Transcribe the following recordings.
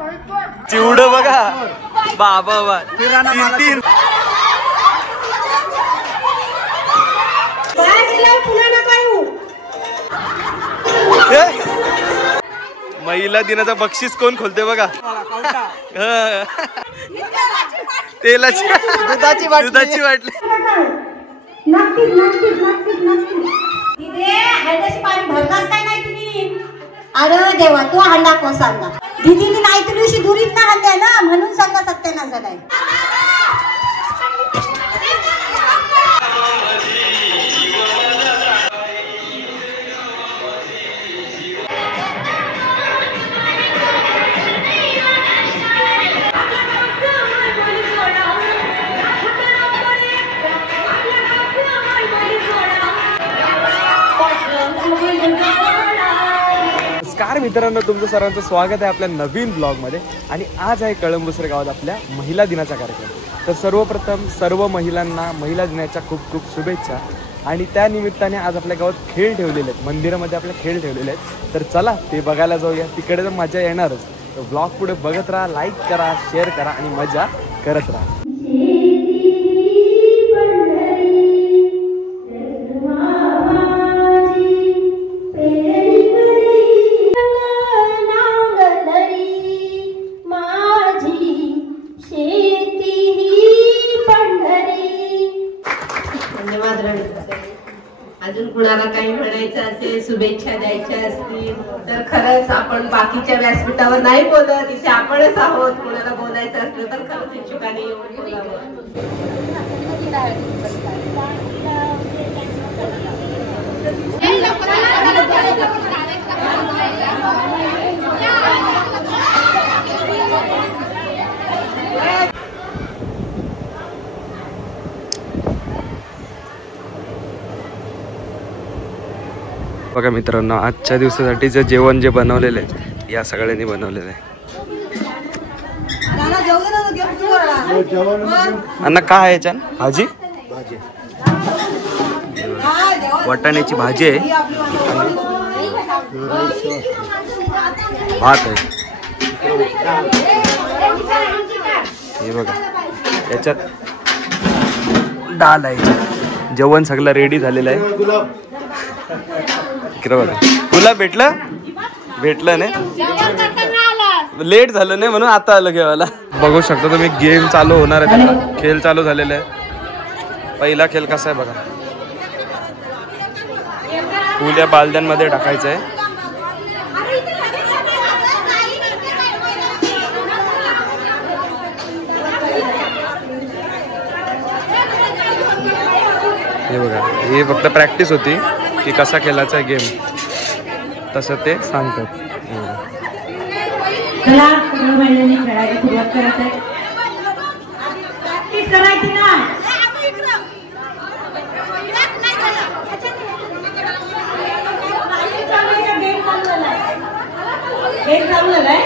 चिवड बघा बाबा तीन महिला दिनाचा बक्षीस कोण खोलते बघा. तेलाची दुधाची वाटली. अरे देवा तू हांडा कोसांना दीदीने नाही तुझी दुरीत ना हांड्या ना म्हणून सांगा सत्यानाश झालाय. नमस्कार मित्रांनो, तुमचं सर्वांचं स्वागत आहे आपल्या नवीन ब्लॉगमध्ये. आणि आज आहे कळंबुसरे गावात आपल्या महिला दिनाचा कार्यक्रम. तर सर्वप्रथम सर्व महिलांना महिला दिनाच्या खूप खूप शुभेच्छा. आणि त्या निमित्ताने आज आपल्या गावात खेळ ठेवलेले आहेत, मंदिरामध्ये आपले खेळ ठेवलेले आहेत. तर चला ते बघायला जाऊया. तिकडे तर मजा येणारच. तर ब्लॉग पुढे बघत राहा, लाईक करा, शेअर करा आणि मजा करत राहा. अजून कुणाला काही म्हणायचं असेल, शुभेच्छा द्यायच्या असतील तर खरंच आपण बाकीच्या व्यासपीठावर नाही बोलत, इथे आपणच आहोत. कुणाला बोलायचं असलं तर खरंच इच्छुकाने येऊन बोलावं. बघा मित्रांनो, आजच्या दिवसासाठीचं जेवण जे बनवलेलं आहे या सगळ्यांनी बनवलेलं आहे. अण्णा काय आहे याच्यात? भाजी, वाटाण्याची भाजी आहे, भात आहे. हे बघा याच्यात डाळ आहे. जेवण सगळं रेडी झालेलं आहे. तुला भेटलं नाही, लेट झालं नाही म्हणून आता आलं घेवायला. बघू शकता तुम्ही, गेम चालू होणार आहे. त्याला खेळ चालू झालेला आहे. पहिला खेळ कसा आहे बघा. फुल या बालद्यांमध्ये टाकायचं आहे. हे बघा, हे फक्त प्रॅक्टिस होती की कसा खेळायचा गेम, तसं ते सांगतात. खेळायला सुरुवात करत आहे. करायची ना. गेम चालू झालाय.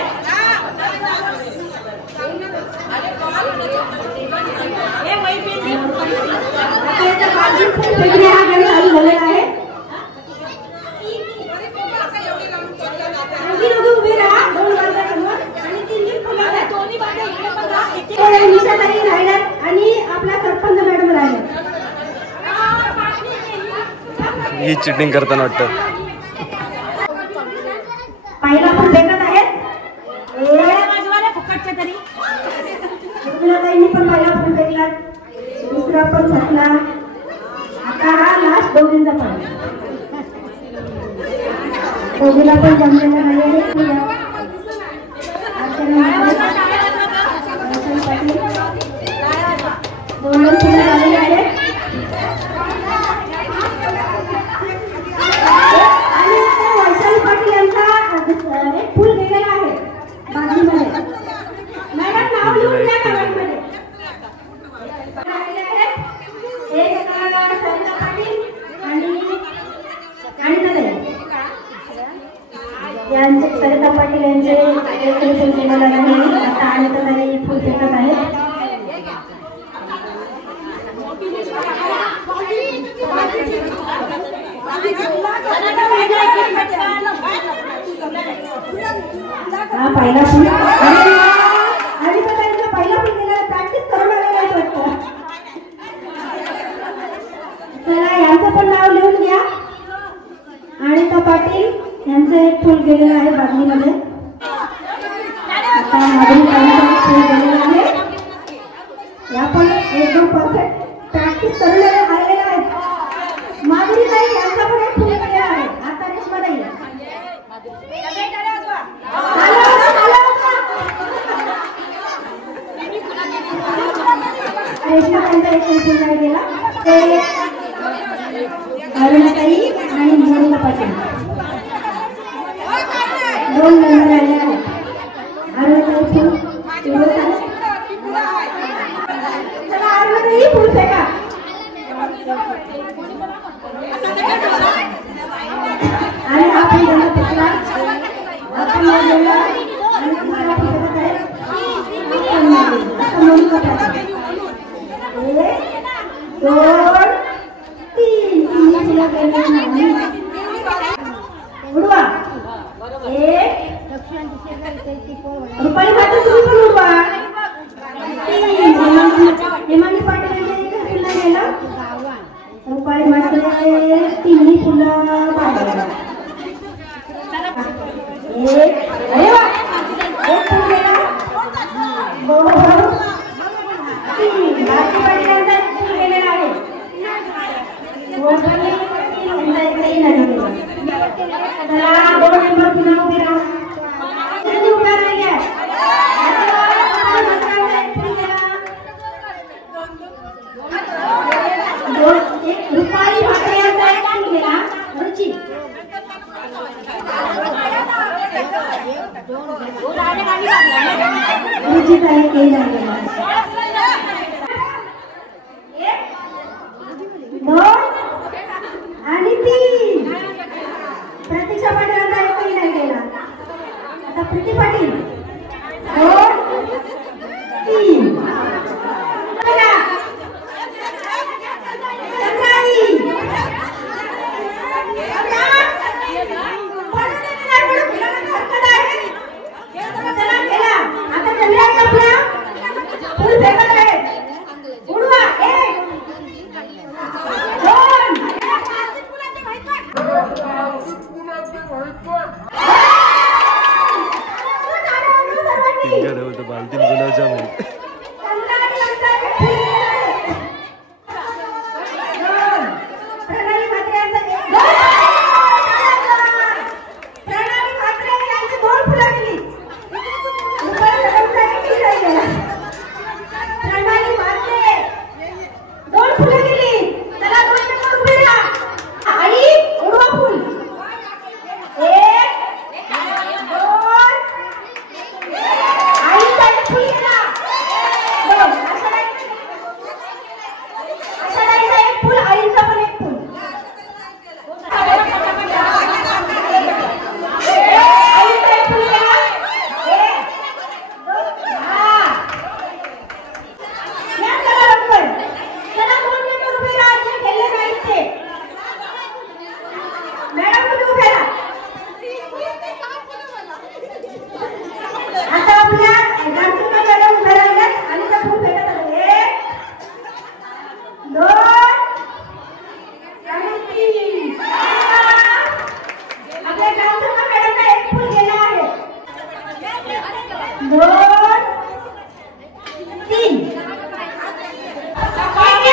ही चिटिंग करताना वाटतं. पहिला पण भेटत आहेत फुकटच्या तरी. पण पहिला पण भेटला, दुसरा पण फसला. आता हा लास्ट दोघींचा पण. दोघीला पण जमलेला नाही. दोन झालेले आहेत. फुल गेलेला आहे बाजूमध्ये. मॅडम नाव लिहून द्या कमेंटमध्ये. एक सरिता पाटील आणि यांचे सरिता पाटील यांचे फुल गेलेला नाही. आता आणि फुल फेकत आहेत. हा पहिला ताईंचं एक फुल गेलेलं आहे बादलीमध्ये. आता माधुरी ताईंचं एक फुल गेलेलं आहे. या पण एकदम परफेक्ट प्रॅक्टिस करून आलेले आहेत. माधुरी ताई यांचा पण एक फुल गेलेला आहे. आता रेश्मा ताई रेश्मा ताईंचा एक फुल नाही गेला. ते अरुणाताई आणि मोनिका पाटील दोन नंबर आले आहेत. अरुणाताई फुल चला अरुणाताई फुल फेका. आणि आपण त्यांना पकडला आपण मोजलेला आणि दुसरा फुल फेकत आहे मोनिका पाटील. 1 2 3 तिला उडवा. 1 रुपाली पाटील तुम्ही पण उडवा. 3 हेमाली पाटील यांच्या गेला. रुपाली मात्र तिन्ही फुलं पाडला. 1 अरे वा 1 फुल गेला. 2 3 भारती पाटील यांचा फुल गेलेला आहे. चला 2 नंबर पुन्हा उभे राहा. उभ्या राहिल्या. रुपाली भाकरे यांचा एक फुल गेला. रुची रुचीचा एक गेला. 2 आणि 3 प्रतीक्षा पाटील एकही नाही गेला. आता प्रीती पाटील 2 3 बालतीन गुलाबजामुन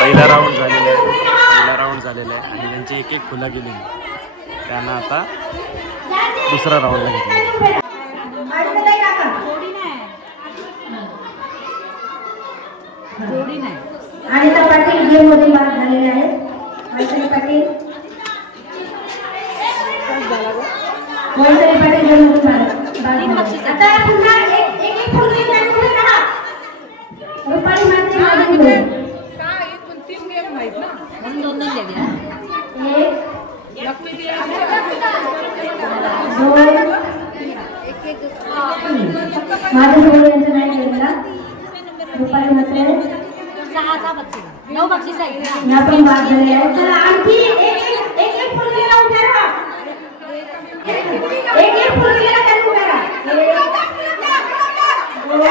पहिला राऊंड झालेला आहे आणि त्यांची एक एक फुलं गेली. त्यांना आता दुसरा राऊंडला घेतला. अनिता पाटील गेम मध्ये बाद झालेले आहेत. वैशाली पाटील गेम मध्ये बाद. आता पुन्हा एक फुल रुपाली मात्र माझ्या सोबत यांचं नाही गेलेला. रुपाली मात्र 9 बक्षीस आहेत. या पण बाद झाले आहेत. चला आणखी एक फुल गेला. उभे राहा. एक फुल गेला त्याला उभे राहा. 2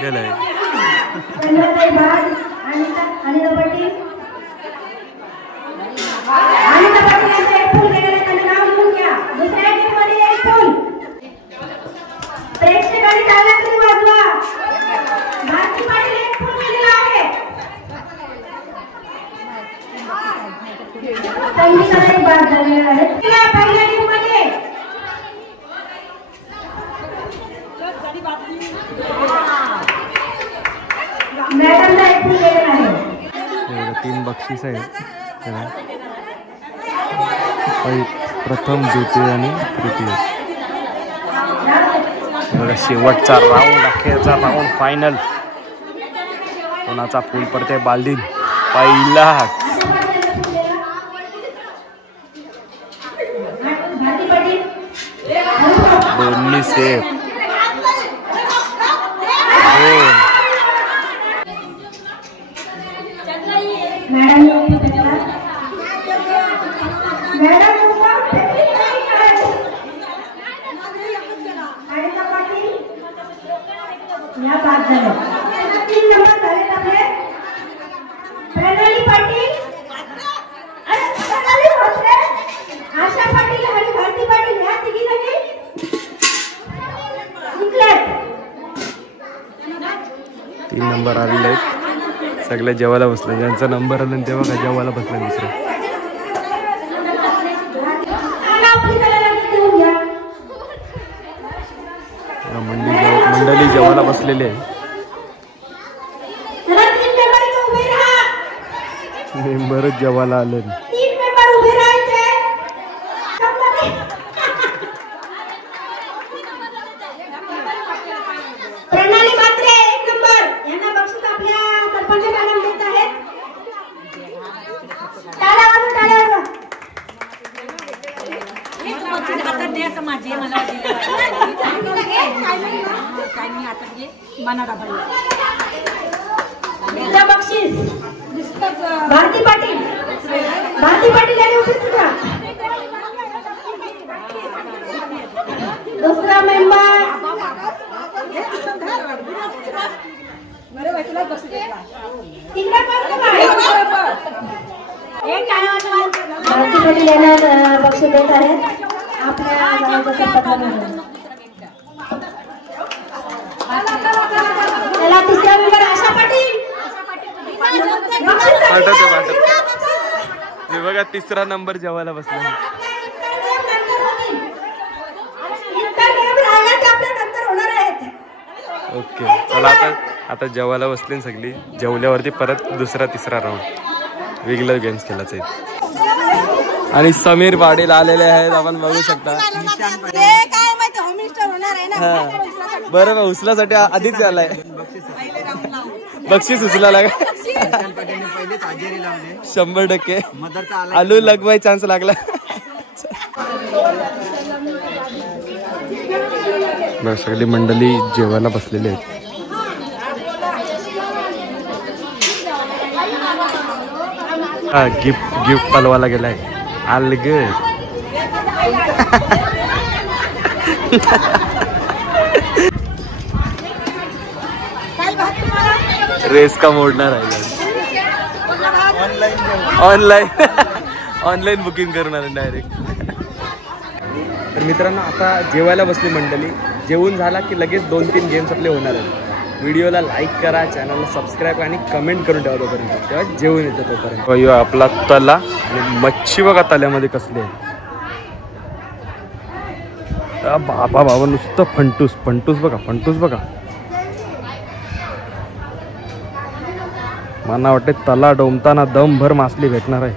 गेलाय. पंधराताई बाद. अनिता पाटील यांचं एक फुल गेलेलं त्यांनी नाव लिहून घ्या. बक्षीस आहे. प्रथम द्वितीय आणि तृतीय. बघा शेवटचा राऊंड, अखेरचा राऊंड, फायनल. कोणाचा फुल पडते बालदीन पहिला. दोन्ही सेफ. या बाद झालं. 3 नंबर झाले आपले प्रणाली पाटील, प्रणाली भोसले, आशा पाटील आणि भारती पाटील या तिघी जणी जिंकले. 3 नंबर आलेले आहेत. सगळे जेवायला बसले. ज्यांचा नंबर आला तेव्हा का जेवायला बसला दुसरं. मंडळी जेवायला बसलेली आहे. मेंबरच जेवायला आले. प्रणाली मात्रे 1 नंबर यांना बक्षीस आपल्या सरपंच मॅडम देत आहेत. टाळ्या वाजवा, टाळ्या वाजवा. बक्षीस भारती पाटील, भारती पाटील यांनी उपस्थित राहा. दुसरा मेंबर भारती पाटील यांना बक्षीस देत आहेत आपल्या गावाच्या सरपंच. त्याला तिसरा मेंबर आशा पाटील. हे बघा 3रा नंबर जेवायला बसला. ओके चला आता जेवायला बसले सगळी. जेवल्यावरती परत 2रा-3रा राऊंड वेगळं गेम्स खेळायचे आहेत. आणि समीर पाटील आलेले आहेत, आपण बघू शकता. बरं उचलासाठी आधीच आलाय. बक्षीस उचलायला 100% आलू लगवाय चान्स लागला. सगळी मंडळी जेवायला बसलेली आहेत. गिफ्ट पलवायला गेलाय. अलग रेस का मोडणार आहे. ऑनलाईन बुकिंग करणार डायरेक्ट. तर मित्रांनो आता जेवायला बसली मंडळी. जेवून झाला की लगेच 2-3 गेम्स आपले होणार आहेत. व्हिडिओला लाईक करा, चॅनलला सबस्क्राईब आणि कमेंट करून ठेवा तोपर्यंत. तेव्हा जेवून येतो तोपर्यंत. आपला तला आणि मच्छी बघा तल्यामध्ये कसली आहे. बाबा नुसतं फंटूस बघा. मला वाटते तला डोमताना दमभर मासली भेटणार आहे.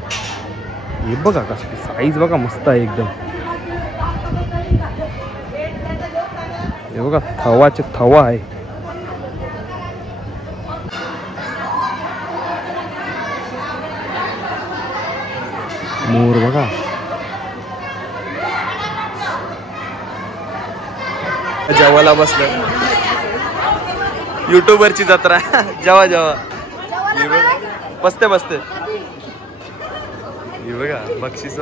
हे बघा कसली साईज बघा, मस्त आहे एकदम. हे बघा थवा आहे. मोर बघा. जेवायला बसलं. युट्यूबरची जत्रा. जेवा बसते. हे बघा बक्षीस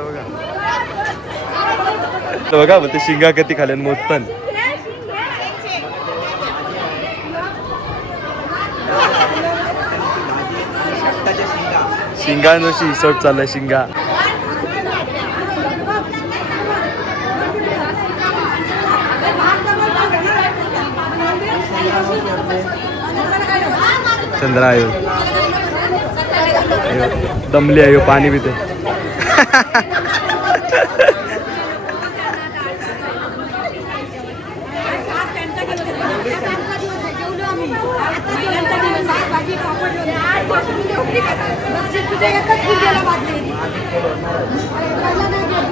बघा ते शिंगा कधी खाल्यान मोजतन. शिंगांची हिशोब चाललाय. शिंगा चंद्रा आयो दमली आयो पाणी पिते.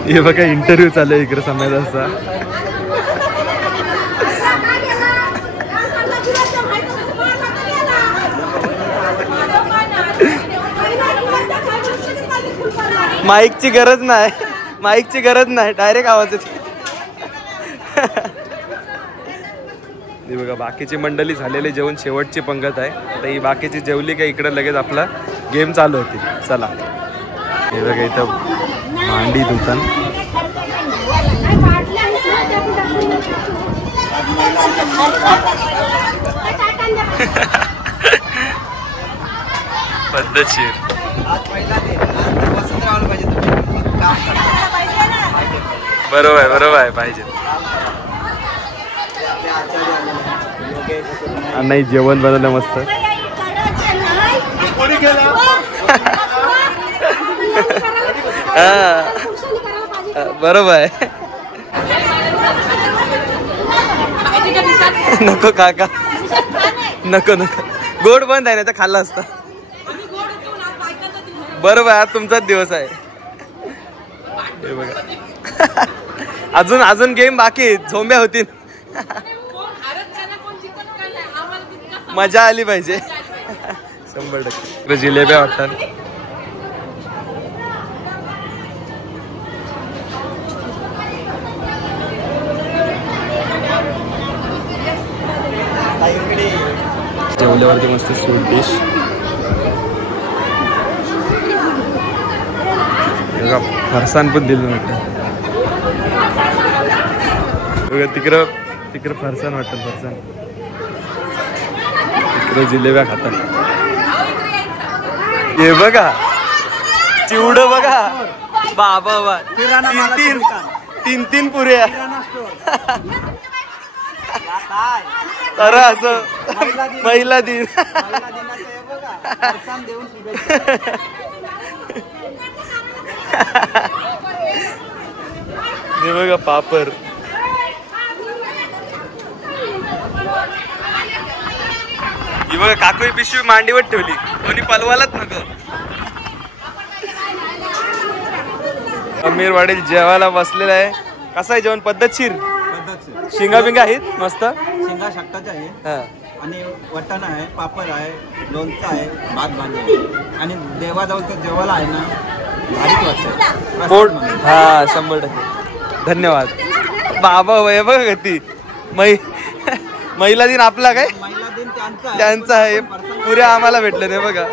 हे बघा इंटरव्ह्यू चालू आहे इकडे समाजाचा. माईकची गरज नाही, माईकची गरज नाही, डायरेक्ट आवाज येते. हे बघा बाकीची मंडळी झालेली जेवण शेवटची पंगत आहे. आता ही बाकीची जेवली का इकडे लगेच आपला गेम चालू होती. चला हे बघा इथं भांडी धुतान. पद्धतशीर. बरोबर आहे, बरोबर आहे, पाहिजे. नाही जेवण बनवलं मस्त. बरोबर आहे. नको काका, नको नको, गोड बंद आहे ना तर खाल्ला असता. बरोबर आहे, आज तुमचाच दिवस आहे. हे बघा अजून अजून गेम बाकी, झोंब्या होतील. मजा आली पाहिजे. 100% जिलेब्या वाटतात. जेवल्यावरती मस्त स्वीट डिश. फरसाण पण दिलं वाटतं. तिकडं तिकडं फरसाण वाटतं, फरसाण. तिकडं जिलेब्या खातात. हे बघा चिवड बघा, बाबा बा, तीन पुऱ्या. तर असं महिला दिन. हे बघा पापड. ही बघा काकू पिशवी मांडीवर ठेवली, कोणी पलवालाच नको. अमीर वाडील जेवायला बसलेला आहे. कसं आहे जेवण? पद्धतशीर. शिंगा बिंगा आहेत मस्त. शिंगा शक्ताचे आहे आणि वटाणा आहे, पापड आहे, लोणचं आहे, भात भाजी आणि देवाजवळचं जेवायला आहे ना, भारीच वाटतं. पोट. हा 100%. धन्यवाद बाबा. वय बघ ती महिला दिन आपला काय महिला दिन त्यांचा आहे. पुऱ्या आम्हाला भेटलं नाही बघा.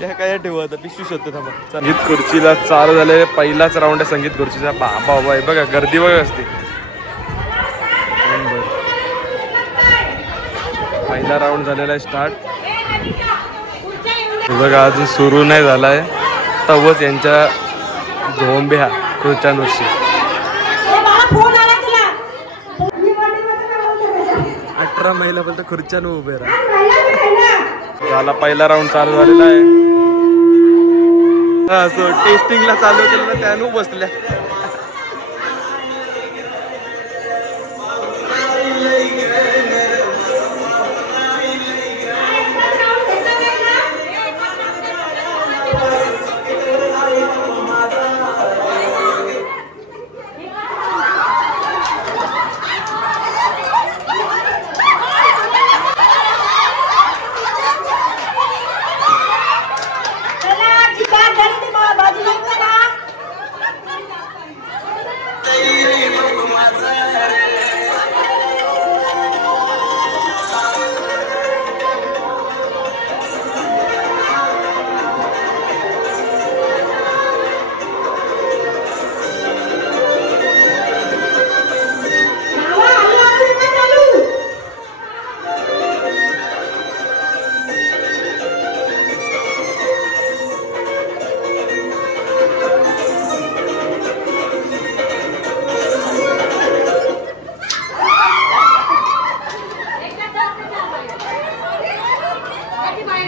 या काय ठेवू आता, पिशवी शोधतो थांबा. संगीत खुर्चीला चालू झाले. पहिलाच राऊंड आहे संगीत खुर्चीचा. बाबा आहे बघा, गर्दी बघा असते. पहिला राऊंड झालेला आहे स्टार्ट. बघा अजून सुरू नाही झालाय, तवच यांच्या झोंब्या खुर्च्यांवरशी. 18 महिला फक्त खुर्च्यांवर उभे राहा. झाला पहिला राऊंड चालू झालेला आहे. असं टेस्टिंगला चालू केलं त्यानं बसल्या.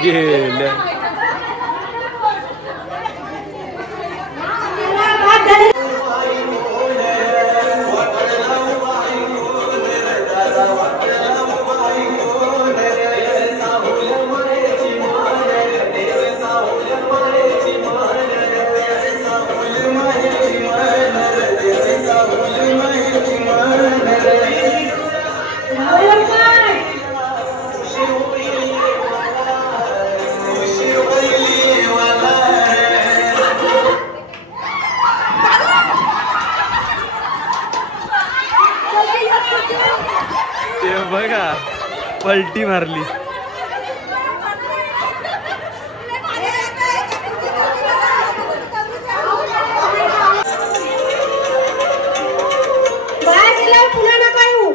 गेल्या हे बघा पलटी मारली. बाहेर गेल्यावर पुन्हा नका येऊ.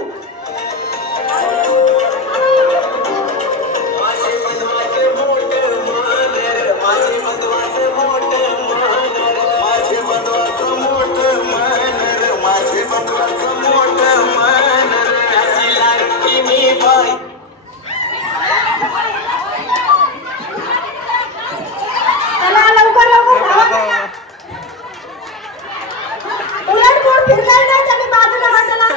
चला लवकर लवकर धावा. उलट कोण फिरणार नाही त्याने बाजूला हा चला.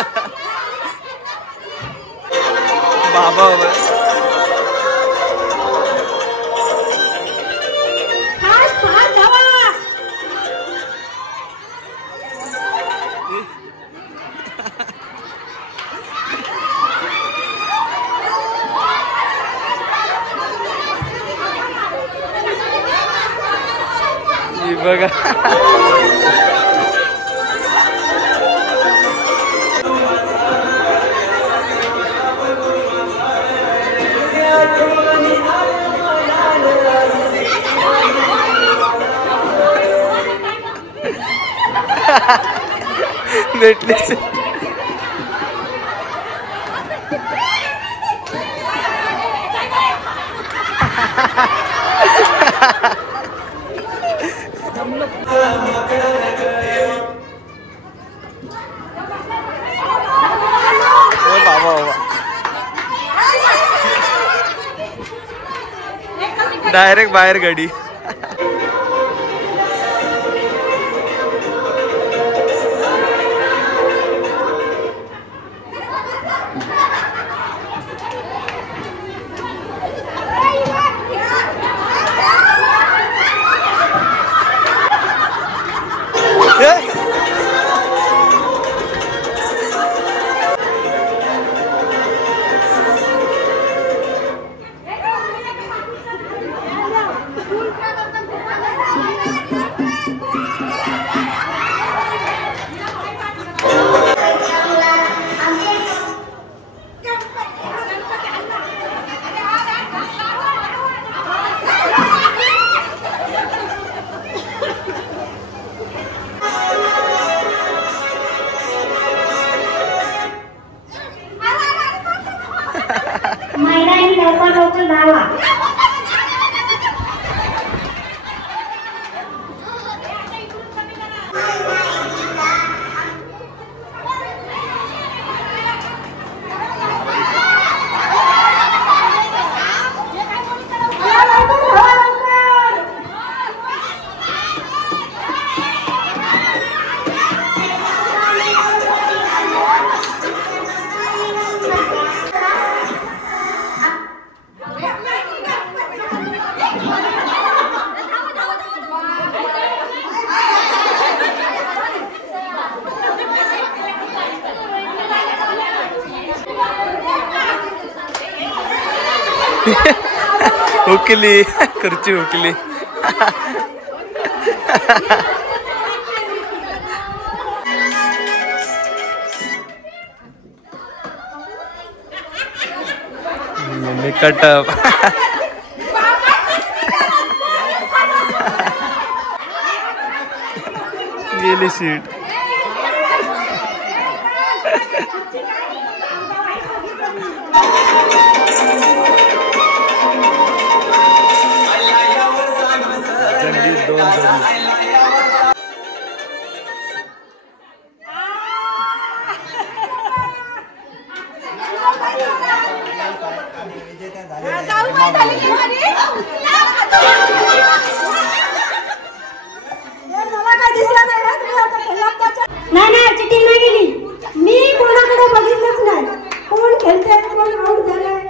बाबा फास्ट फास्ट धावा. हे बघा भेटले. बाबा डायरेक्ट बाहेर गाडी. मैदानी लवकर लवकर धावा. हुकली खुर्ची हुकली. कटअप गेली सीट. नाही नाही चिटिंग नाही गेली. मी कोणाकडे बघितलंच नाही. कोण खेळतंय कोण आउट झालाय.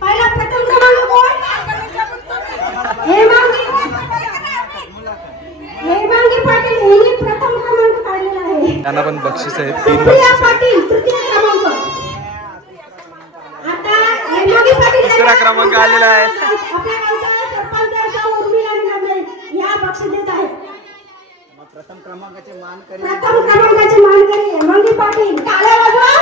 पहिला प्रथम क्रमांक कोण. हेमांगी पाटील यांनी प्रथम क्रमांक काढलेला आहे. त्यांना पण बक्षीस आहेत. सुप्रिया पाटील तृतीय क्रमांक. आता हेमांगी पाटील तिसरा क्रमांक आलेला आहे. आपल्या गावच्या सरपंचाच्या उर्मिला निनादे या बक्षीस देत आहेत. प्रथम क्रमांकाचे मानकरी हेमांगी पाटील. टाळ्या वाजवा.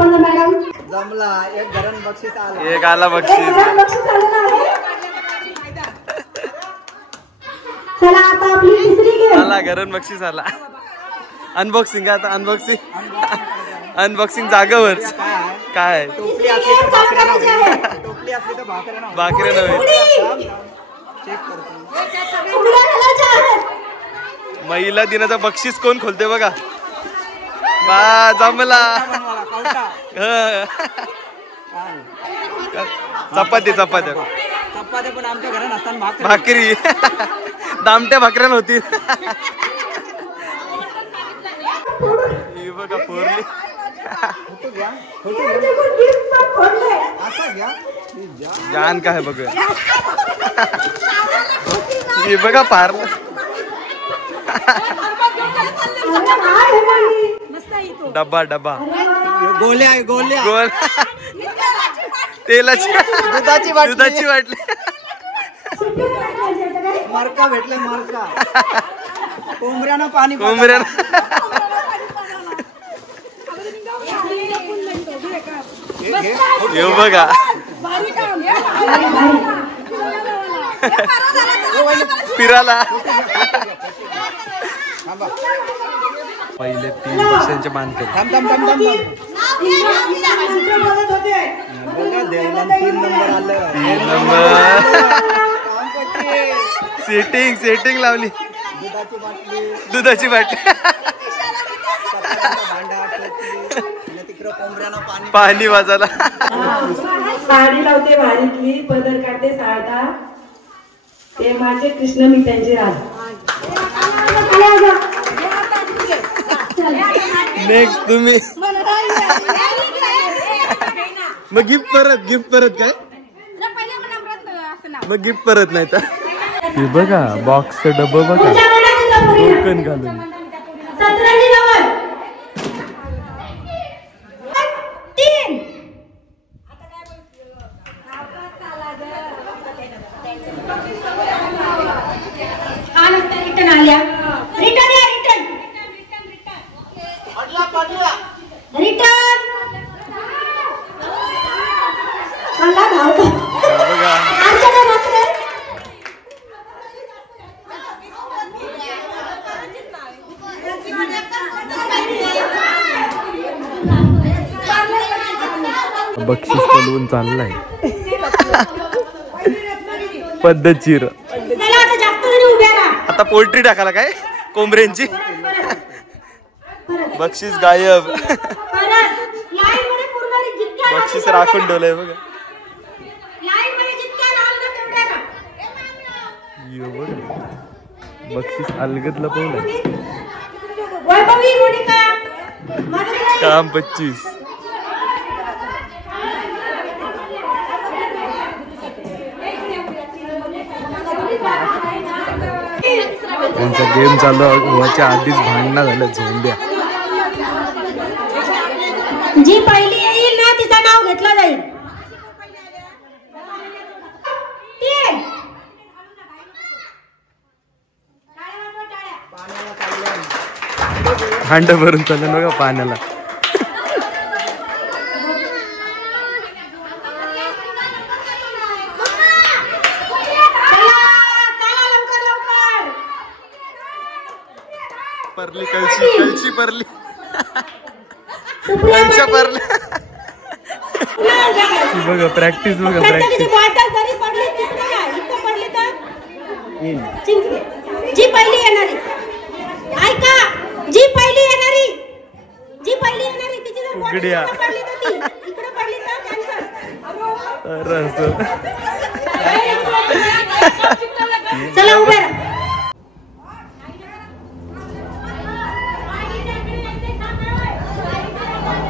आपण मॅडम जमला एक घरण बक्षीस आला. एक आला एक बक्षीस. घरात बक्षीस आलेलं आहे. चला आता आपली तिसरी गेम. आला घरून बक्षीस आला. अनबॉक्सिंग आता अनबॉक्सिंग जागावर काय टोपली असली तर भाकऱ्या नव्हे. टोपली असली तर भाकऱ्या नव्हे. भाकरे नव्हे. चेक करतो. उघड्या घालायच्या आहेत. महिला दिनाचं बक्षीस कोण खोलते बघा. बा जमला. बनवाला, कवटा. हं. काय? चपाती चपात्या पण आमच्या घरात असताना भाकरी दामट्या भाकऱ्या नव्हती. ही बघा फोरली. फोटो घ्या. याचे पण gift पण फोडले. असं घ्या. जान काय बघूया. ही बघा फार अरे काय हे बाई. डब्बा गोल्या गोल तेलाची दुधाची बाटली. दुधाची वाटली. सुट्टी करायची आहे काय? मरका भेटले मरका. कोंबऱ्यानं पाणी कोंबऱ्या येऊ बघा. फिरायला पहिले 3 वर्षांचे बांधते. थांब. बघा द्यायला 3 नंबर आलं. सेटिंग लावली. दुधाची बाटली भांडा टोपली तिकडं कोंबऱ्यानं पाणी वाजायला. साडी लावते भारीतली पदर काढते साडा ते माझे कृष्ण मी त्यांचे राज. नेक्स्ट तुम्ही मग गिफ्ट परत काय मग गिफ्ट परत नाही तर हे बघा बॉक्सचं डब्बा बघा टोकन घालून. सतरंजी जवळ 3 रिटर्न आल्या. रिटर्न मला धावतो. बघा आमच्याकडे मात्र बक्षीस पलवून चाललाय. पद्धतशीर. चला आता जास्त जणी उभ्या राहा. आता पोल्ट्री टाकायला काय कोंबड्यांची. बक्षीस गायब. परत लाईन मध्ये पूर्ण जितक्या बक्षीस राखून ठेवलंय बघा. लाईन मध्ये जितक्या राहिलं ना तेवढ्या राहा. यो बघा बक्षीस अलगद लपवलंय. वैभवी मोनिका माधुरी काम 25. त्यांचा गेम चालू व्हायच्या आधीच भांडणं झालं. झोंब्या जी पहिली येईल ना तिचं नाव घेतलं जाईल. भांड भरून चाललं बघा पाण्याला. परली कळशी परली कळशा परल्या. बघा प्रॅक्टिस बघा प्रॅक्टिस. जी पहिली येणारी ऐका. जी पहिली येणारी तिची जर बॉटल उघड्या. पडली तर ती इकडे पडली तर कॅन्सल. चला उभे राहा.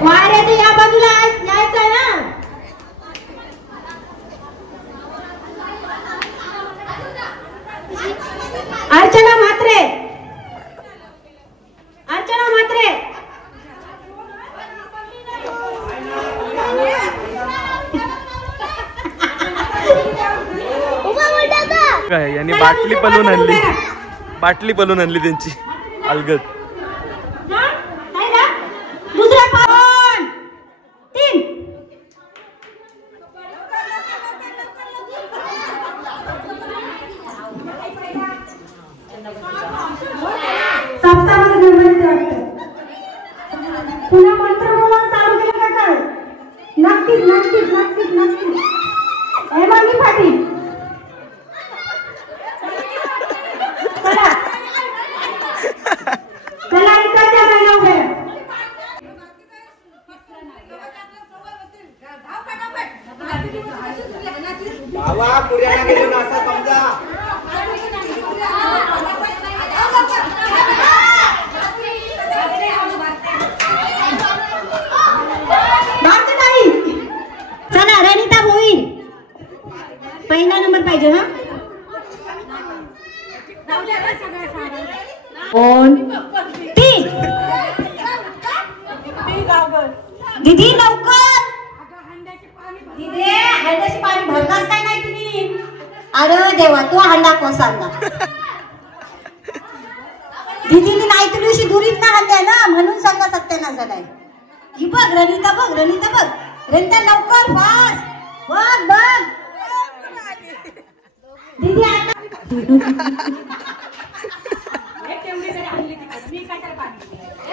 वाऱ्याच्या या बाजूला यायचं ना. अर्चना म्हात्रे काय यांनी बाटली पलून आणली त्यांची अलगद. दुसरा पाऊल बाबा पुऱ्याला गेलो ना असं समजा. चला रणिता होईल. पहिला नंबर पाहिजे. हा 2 3. दीदी लवकर. दीदी हंड्याची पाणी भरलाच काय नाही तुम्ही. अरे देवा तू हंडा कोसळला. दीदीने नाही तुझी दुरीत ना हल्ल्या ना म्हणून सांगा सत्यानाश झालाय. ही बघ रणिता बघ रणिता बघ रणिता लवकर फास्ट बघ बघ. दीदी आता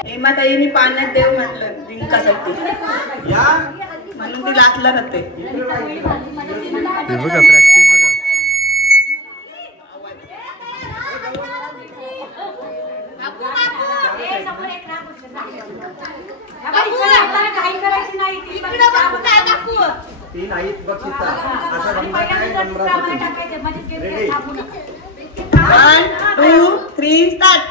हेमाताईने पाण्यात देव म्हटलं रिंकासाठी या म्हणून ती लाटला राहते. बघा प्रॅक्टिस बघा. तीन आई बक्षिसा असं समजा काय नंबरासाठी. Ready 1 2 3 start.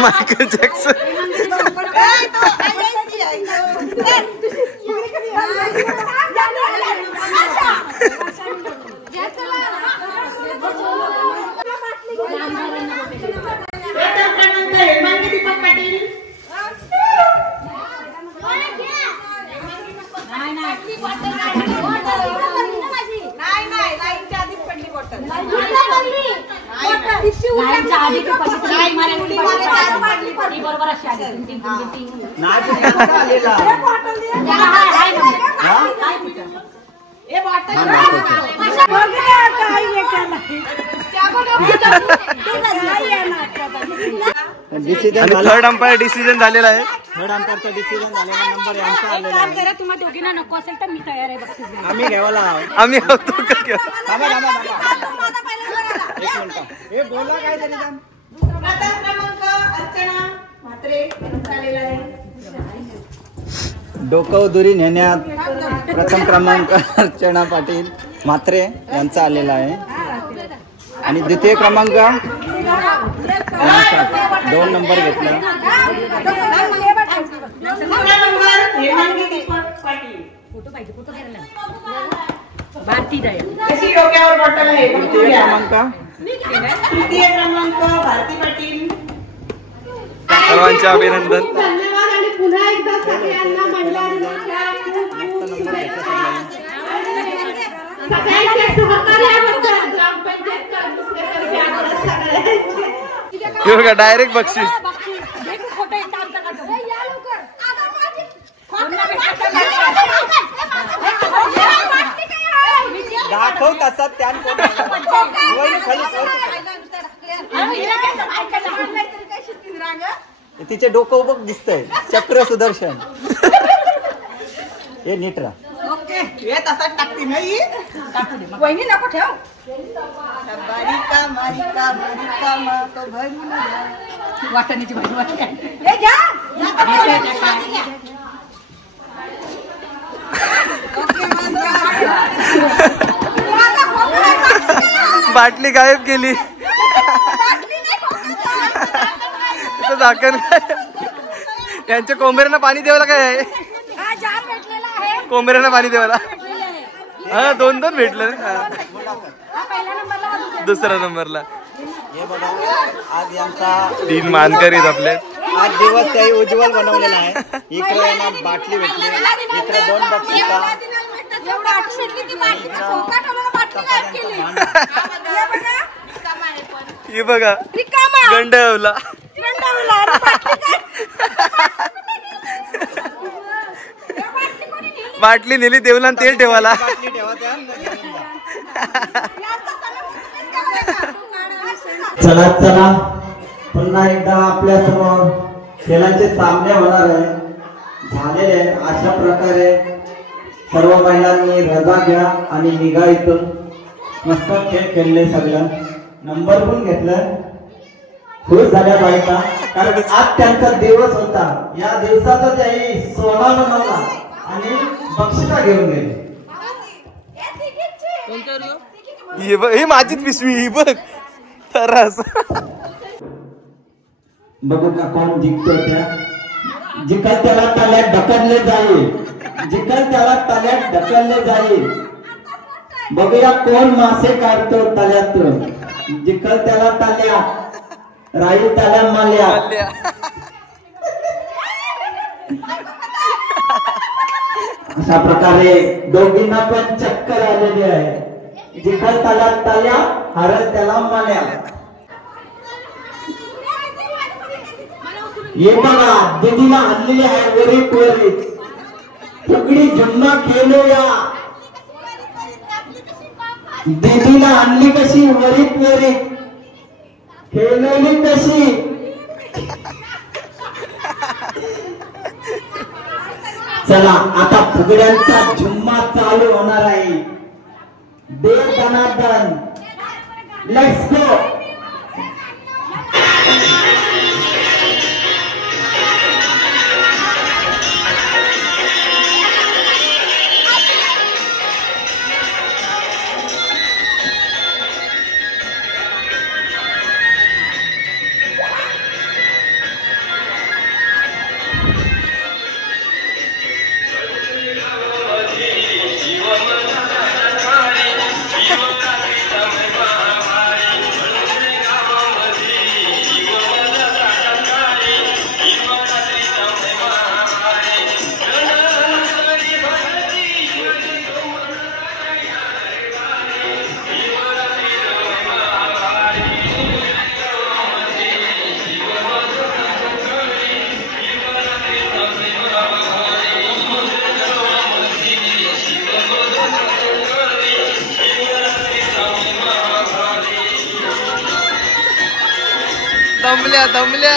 Michael Jackson. Decision third umpire decision झालेला आहे. थर्ड अंपायरचा डिसिजन झालेला नंबर यांचा आलेला आहे. तुम्हा दोघींना नको असेल तर मी तयार आहे बक्षीस घ्यायला. आम्ही घ्यावाला आम्ही होतो का? थांबा थांबा थांबा 1 मिनिट. हे बोला काय तरी जाण. प्रथम क्रमांक अर्चना म्हात्रे यांचा आलेला आहे. डोकं दुरी नेण्यात प्रथम क्रमांक अर्चना पाटील म्हात्रे यांचा आलेला आहे. आणि द्वितीय क्रमांक 2 नंबर घेतला. हेमांगी दीपक पाटील. भारती दया कशी डोक्यावर बॉटल आहे. तृतीय क्रमांक तृतीय क्रमांक भारती पाटील. सर्वांचे अभिनंदन. धन्यवाद आणि पुन्हा एकदा सगळ्यांना मंडळाच्या सगळ्यांचे सहकार्याबद्दल ग्रामपंचायत हे बघा डायरेक्ट बक्षीस. दाखव तसा त्यान तिचे डोकं उभं दिसतंय. चक्र सुदर्शन. हे नीट राहा. ओके हे तसाच टाकते नाही. वहिनी नको ठेव. बारिका मारिका मारिका मा तो भरी वाटणीची भाजी वाटण. हे घ्या. बाटली गायब केली. झाकण यांच्या कोंबऱ्यांना पाणी द्यायला काय आहे. कोंबऱ्यांना पाणी द्यायला. हा 2-2 भेटलं. दुसऱ्या नंबरला. हे बघा आज यांचा 3 मानकरी आहेत आपले. आज दिवस त्याही उज्ज्वल बनवलेला आहे. इकडे यांना बाटली भेटली. इकडे 2 बक्षिसा. हे बघा गंडवला. बाटली नेली देवला आणि तेल ठेवायला. बाटली ठेवा त्या घेऊन जा. चला चला पुन्हा एकदा आपल्या समोर खेळाचे सामने होणार आहे. झालेले आहेत. अशा प्रकारे सर्व महिलांनी रजा घ्या आणि निघा इथून. मस्त खेळ खेळले. सगळं नंबर पण घेतलं. खुश झाल्या बायका कारण आज त्यांचा दिवस होता. या दिवसाचा त्याही सोहळा बनवला आणि बक्षिसा घेऊन गेले. ही माझीच पिशवी ही बघ तरस. बघू का कोण जिंकतो. त्या जिकल त्याला ताल्यात ढकलले जाईल. जिकल त्याला ताल्यात ढकलले जाईल. बघूया कोण मासे काढतो तल्यातून. जिकल त्याला ताल्या राहील त्याला माल्या. अशा प्रकारे दोघींना पण चक्कर आलेली आहे. जिकल त्याला ताल्या हरल त्याला माल्या. ये बघा दीदीला आणलेली आहे वरीत वरीत. फुगडी जुम्मा खेळलो या. दीदीला आणली कशी वरीत वरीत. खेळलेली कशी. चला आता फुगड्यांचा जुम्मा चालू होणार आहे. दे दनादन. Let's go. दमल्या दमल्या.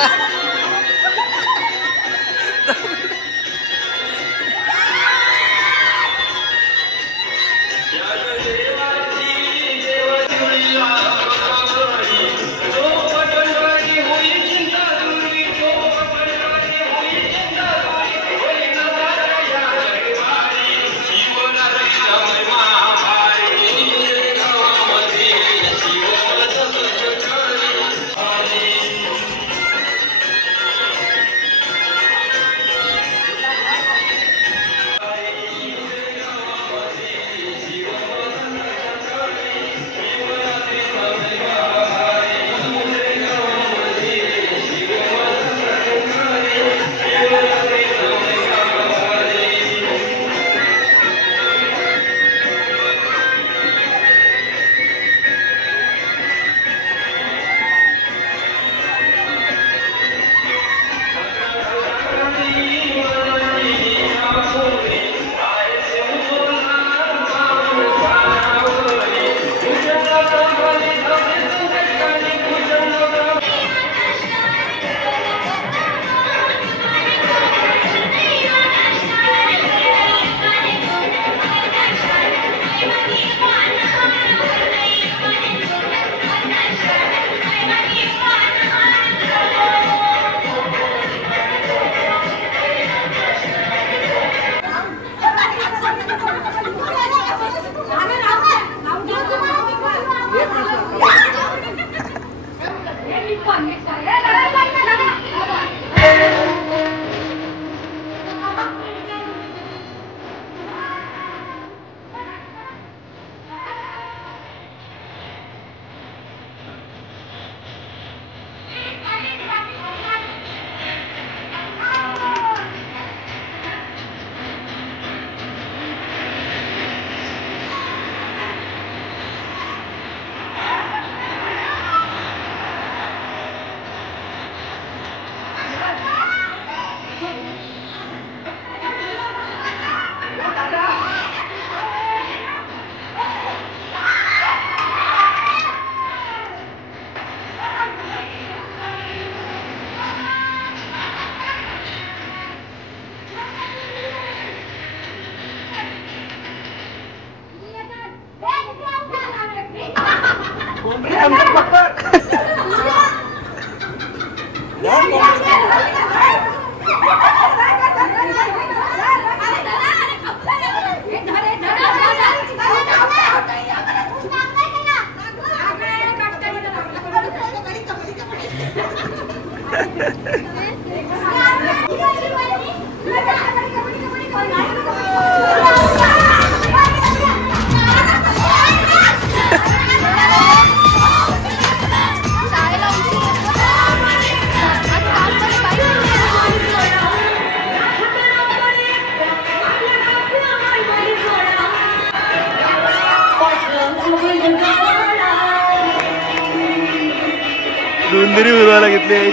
धुंदरी उडवायला घेतली.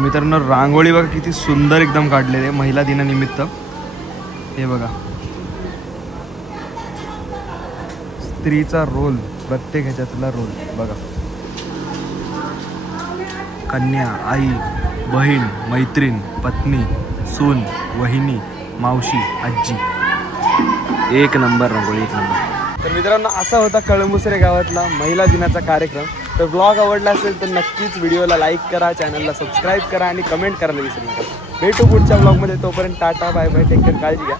मित्रांनो रांगोळी बघा किती सुंदर एकदम काढलेली आहे महिला दिनानिमित्त. हे बघा स्त्रीचा रोल, प्रत्येक ह्याच्यातला रोल बघा. कन्या, आई, बहीण, मैत्रीण, पत्नी, सून, वहिनी, मावशी, आजी. एक नंबर रांगोळी, एक नंबर. तर मित्रांनो असा होता कळंबुसरे गावातला महिला दिनाचा कार्यक्रम. तर व्लॉग आवडला असेल तर नक्कीच व्हिडिओला लाईक करा, चॅनलला सबस्क्राईब करा आणि कमेंट करायला विसरू नका. भेटू पुढच्या व्लॉगमध्ये. तोपर्यंत tata bye bye, take care, काळजी घ्या.